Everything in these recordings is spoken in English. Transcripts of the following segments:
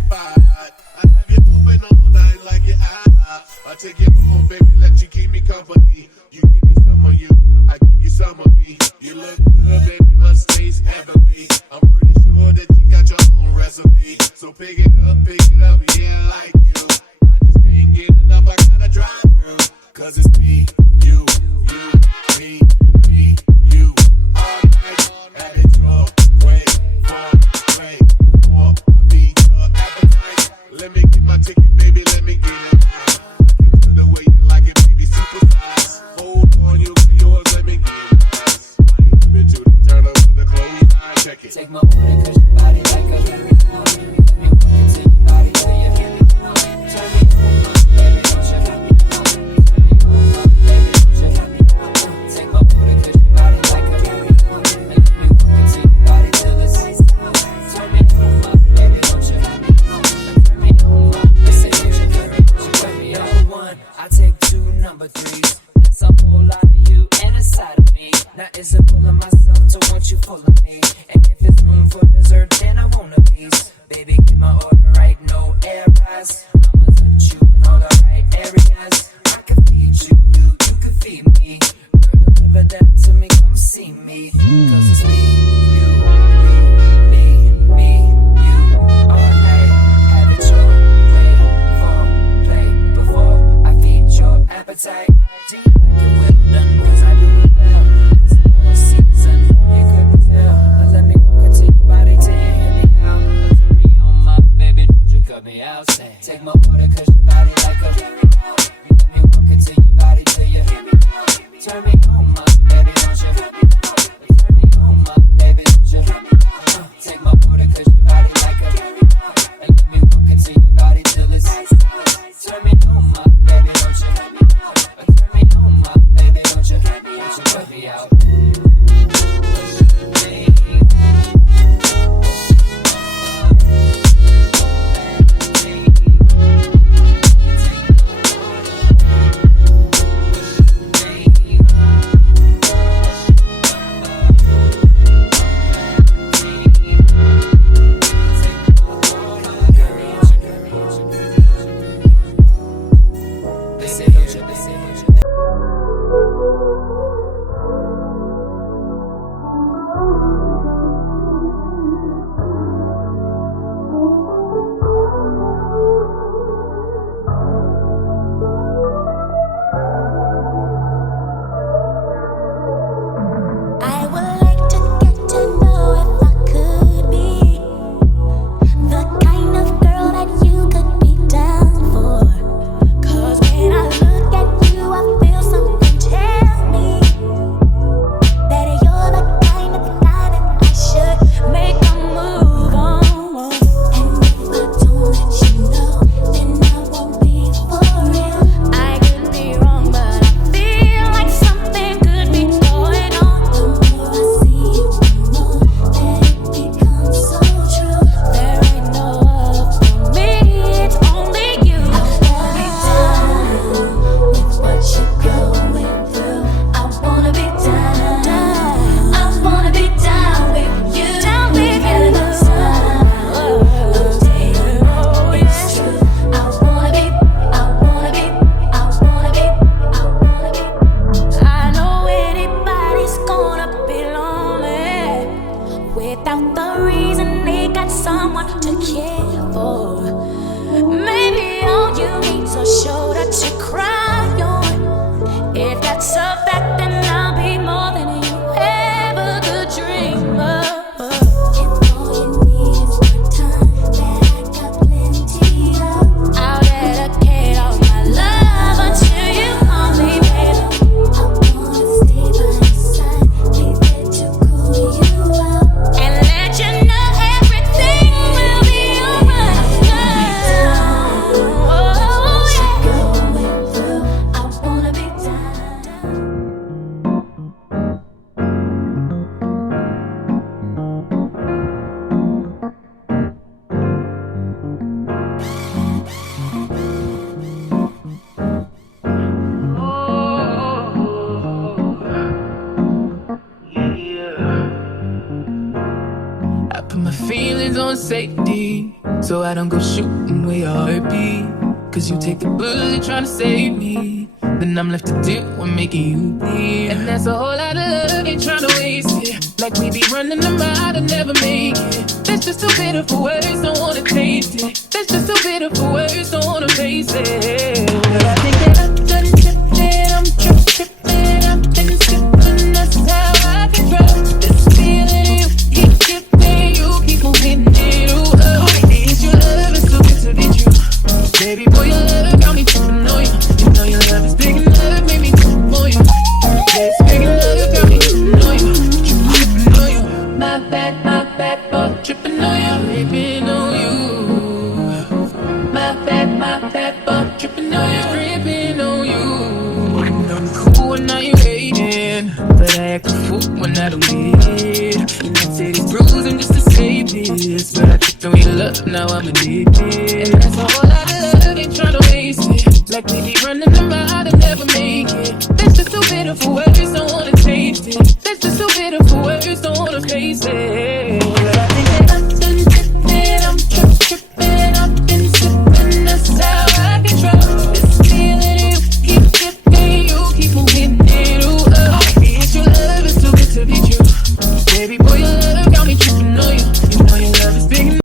get fired. I have you open all night like your eye. I take you home, baby, let you keep me company. You give me some of you, I give you some of me. You look good, baby, must taste heavenly. I'm pretty sure that you got your own recipe. So pick it up, yeah, I like you. I just can't get enough, I gotta drive through. Cause it's me, you, me, you. All night, have it your way, for I feed your appetite. Let me get my ticket, baby, let me get it. I can tell the way you like it, baby, super size. Hold on, you got yours, let me get it. I ain't been to the turn up with the clothes, I check it. Take my order, cause your body like a carry. Let me walk into your body till you hear me. Turn me on, baby, don't you got me. Baby, don't you got me. Take my order, cause your body like a carry. Let me walk into your body till it's turn me on, baby, don't you got me. Turn me on, listen here, you cut me on one. I take two number threes. That's a whole lot of you and a side of me. Now is it full of myself to want you full of me? And if it's room for dessert, then I want a piece. Baby, get my order right, no errors. I'ma touch you in all the right areas. I can feed you, you can feed me. Girl, deliver that to me, come see me. Cause it's me, you, me, you. All night, have it your way. Foreplay before I feed your appetite. Do you like it well done? Cause I do it well. Cause it's all season, you couldn't tell. Let me walk into your body till you hear me out. Turn me on, my baby, don't you cut me out. Say, take my order, cause your body like a carry. Let me walk into your body till you hear me out. Turn me on, my baby, don't you cut me out. Turn me on, my baby, don't you cut me out. Take my order, cause your body like a carry. And let me walk into your body till it's turn me on, my baby, don't you cut me out. Turn me on, my baby, don't you cut me out. Cut me out. Put my feelings on safety, so I don't go shooting where your heart be. Cause you take the bullet trying to save me, then I'm left to deal with making you bleed. And that's a whole lot of love, ain't trying to waste it. Like we be running them out and never make it. That's just too bitter for words, don't wanna taste it. That's just too bitter for words, don't wanna face it. But I think that I've done tripping, I'm tripping, I've been skipping, that's how I control this feeling you keep giving, you keep moving it up. Maybe it's your love, it's too good to be true. Baby boy, your love got me tripping on you. You know your love is big enough, made me trip on you. Yeah, it's big enough, got me tripping on you. Tripping on you. My bad, for tripping on you. Tripping on you. My bad, for tripping on you. Tripping on you. I'm cool when I ain't hating, but I act a fool when I don't need it. You know, say these bruising just to save this, but I tripped on your love, now I'm addicted. And that's a whole lot of love, ain't tryna waste it. Like we be running them out and never make it. That's just too bitter for words, don't wanna taste it. That's just too bitter for words, don't wanna face it. But I think that I've been tripping, I'm tripping, I've been sipping, that's how I control this feeling you keep giving, you keep moving it up. Maybe it's your love, it's too good to be true. Baby boy, your love got me tripping on you. You know your love is big enough.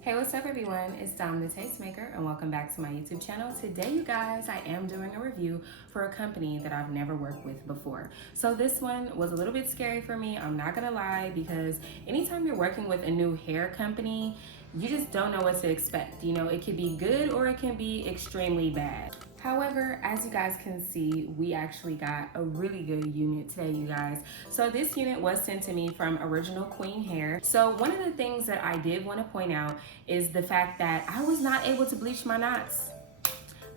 Hey, what's up everyone? It's Dom the Tastemaker and welcome back to my YouTube channel. Today, you guys, I am doing a review for a company that I've never worked with before. So this one was a little bit scary for me, I'm not gonna lie, because anytime you're working with a new hair company, you just don't know what to expect. You know, it could be good or it can be extremely bad. However, as you guys can see, we actually got a really good unit today, you guys. So this unit was sent to me from Original Queen Hair. So one of the things that I did want to point out is the fact that I was not able to bleach my knots.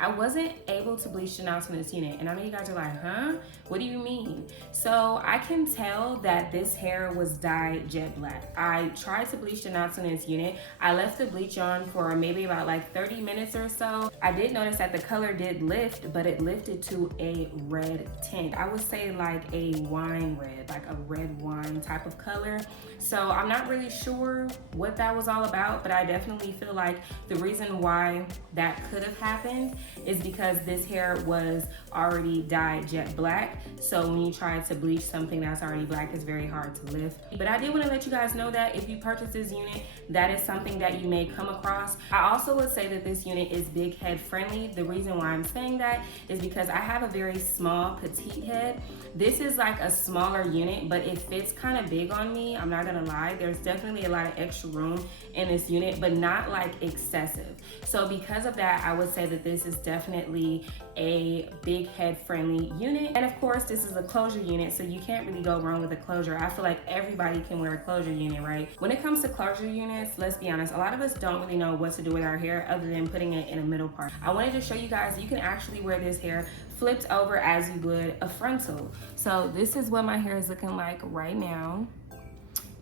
I wasn't able to bleach the knots on this unit. And I know you guys are like, huh? What do you mean? So I can tell that this hair was dyed jet black. I tried to bleach the knots on this unit. I left the bleach on for maybe about like 30 minutes or so. I did notice that the color did lift, but it lifted to a red tint. I would say like a wine red, like a red wine type of color. So I'm not really sure what that was all about, but I definitely feel like the reason why that could have happened is because this hair was already dyed jet black. So when you try to bleach something that's already black, it's very hard to lift. But I did want to let you guys know that if you purchase this unit, that is something that you may come across. I also would say that this unit is big head friendly. The reason why I'm saying that is because I have a very small petite head. This is like a smaller unit, but it fits kind of big on me. I'm not gonna lie, there's definitely a lot of extra room in this unit, but not like excessive. So because of that, I would say that this is definitely a big head friendly unit. And of course, this is a closure unit, so you can't really go wrong with a closure. I feel like everybody can wear a closure unit, right? When it comes to closure units, let's be honest, a lot of us don't really know what to do with our hair other than putting it in a middle part. I wanted to show you guys you can actually wear this hair flipped over as you would a frontal. So this is what my hair is looking like right now.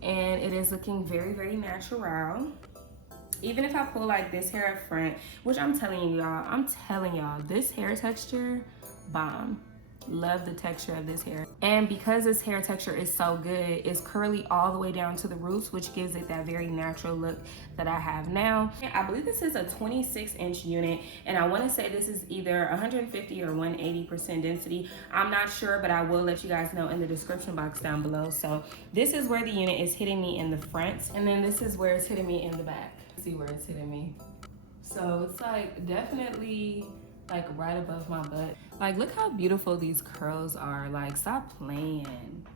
And it is looking very, very natural. Even if I pull like this hair up front, which I'm telling y'all, this hair texture, bomb. Love the texture of this hair. And because this hair texture is so good, it's curly all the way down to the roots, which gives it that very natural look that I have now. I believe this is a 26-inch unit, and I want to say this is either 150 or 180% density. I'm not sure, but I will let you guys know in the description box down below. So this is where the unit is hitting me in the front, and then this is where it's hitting me in the back. See where it's hitting me. So it's like definitely like right above my butt. Like, look how beautiful these curls are. Like, stop playing.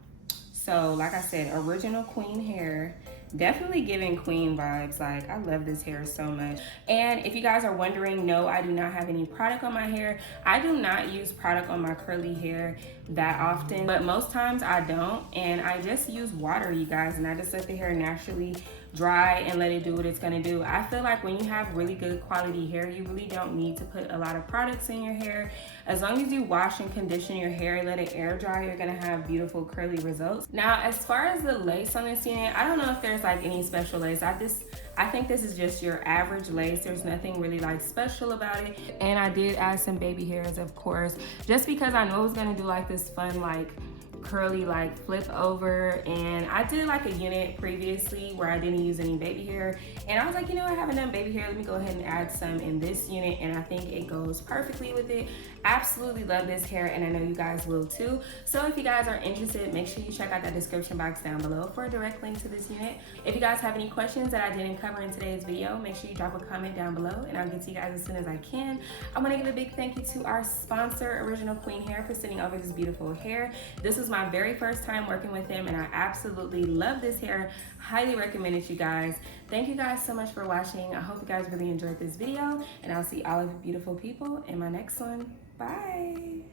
So like I said, Original Queen Hair, definitely giving queen vibes. Like, I love this hair so much. And if you guys are wondering, no, I do not have any product on my hair. I do not use product on my curly hair that often, but most times I don't, and I just use water, you guys, and I just let the hair naturally dry and let it do what it's gonna do. I feel like when you have really good quality hair, you really don't need to put a lot of products in your hair. As long as you wash and condition your hair, let it air dry, you're gonna have beautiful curly results. Now, as far as the lace on this unit, I don't know if there's like any special lace. I think this is just your average lace. There's nothing really like special about it. And I did add some baby hairs, of course, just because I know it was gonna do like this fun like curly like flip over, and I did like a unit previously where I didn't use any baby hair, and I was like, you know, I have enough baby hair, let me go ahead and add some in this unit, and I think it goes perfectly with it. Absolutely love this hair, and I know you guys will too. So if you guys are interested, make sure you check out that description box down below for a direct link to this unit. If you guys have any questions that I didn't cover in today's video, make sure you drop a comment down below and I'll get to you guys as soon as I can. I want to give a big thank you to our sponsor, Original Queen Hair, for sending over this beautiful hair. This was my very first time working with him, and I absolutely love this hair. Highly recommend it, you guys. Thank you guys so much for watching. I hope you guys really enjoyed this video, and I'll see all of you beautiful people in my next one. Bye.